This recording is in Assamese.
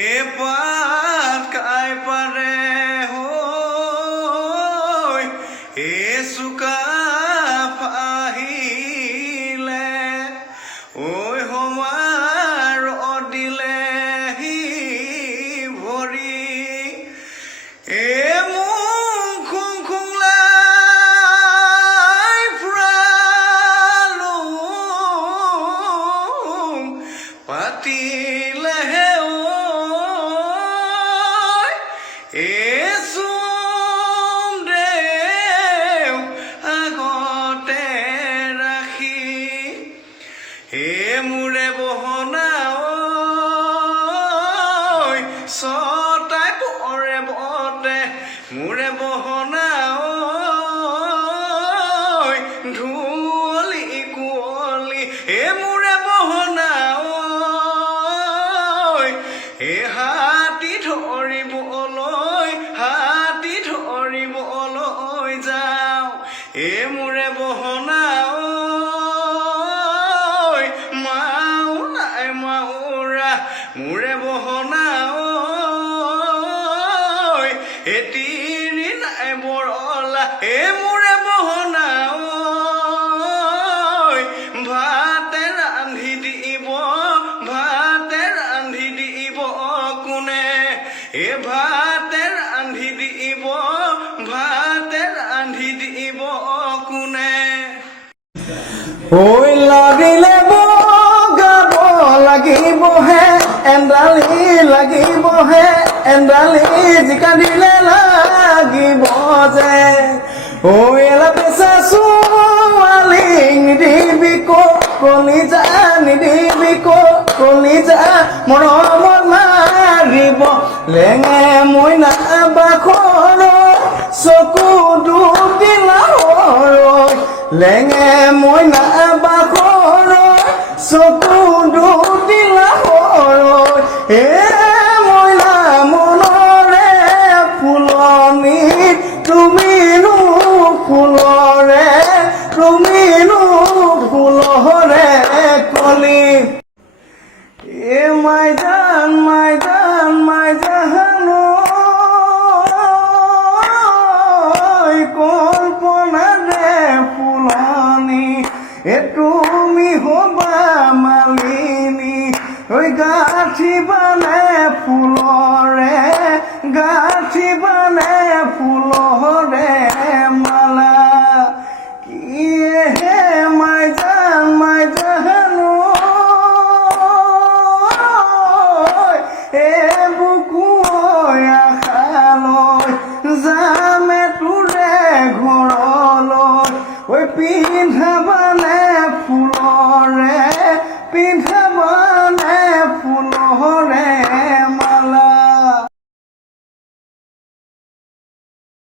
এপাত কাই পাৰে হৈ চুকা আহিলে ঐ সমাৰ দিলেহি ভৰি মোক খুংখুংলাই ফুৰালো পাতিলেহে আগতে ৰাখি মোৰে বহনা ছটাই পৰে বতে মোৰে বহনা ঢুঁৱলি কুঁৱলি মোৰে বহনা হাতী ধৰিবলৈ যাওঁ মোৰে বহনা মাও নাই মাউৰা মোৰে বহনা এতিৰি নাই বৰলা মোৰে বহনা ভাতে ৰান্ধি দিব কোনে ভাতে ৰান্ধি দিব কোনে ঐ লাগিলে বগাব লাগিবহে এন্দালি জিকা দিলে লাগিব যে ঐ এলা পেচা ছোৱালী নিদিবি কলিজা মৰমত মাৰিব লেঙে মইনা বাখৰ চকু দুদিলা লেঙে মইনা বাখৰ চকু দুদিলা মইনা মনৰে ফুলনি তুমিনো ফুলৰে কলি মাইজান কল্পনাৰে ফুলনি তুমি হবা মালিনী গাঁঠি বানে ফুলৰে মালা কিহে মাইজান বুকু আশালৈ যামে তোৰে ঘৰলৈ পিন্ধাবানে ফুলৰে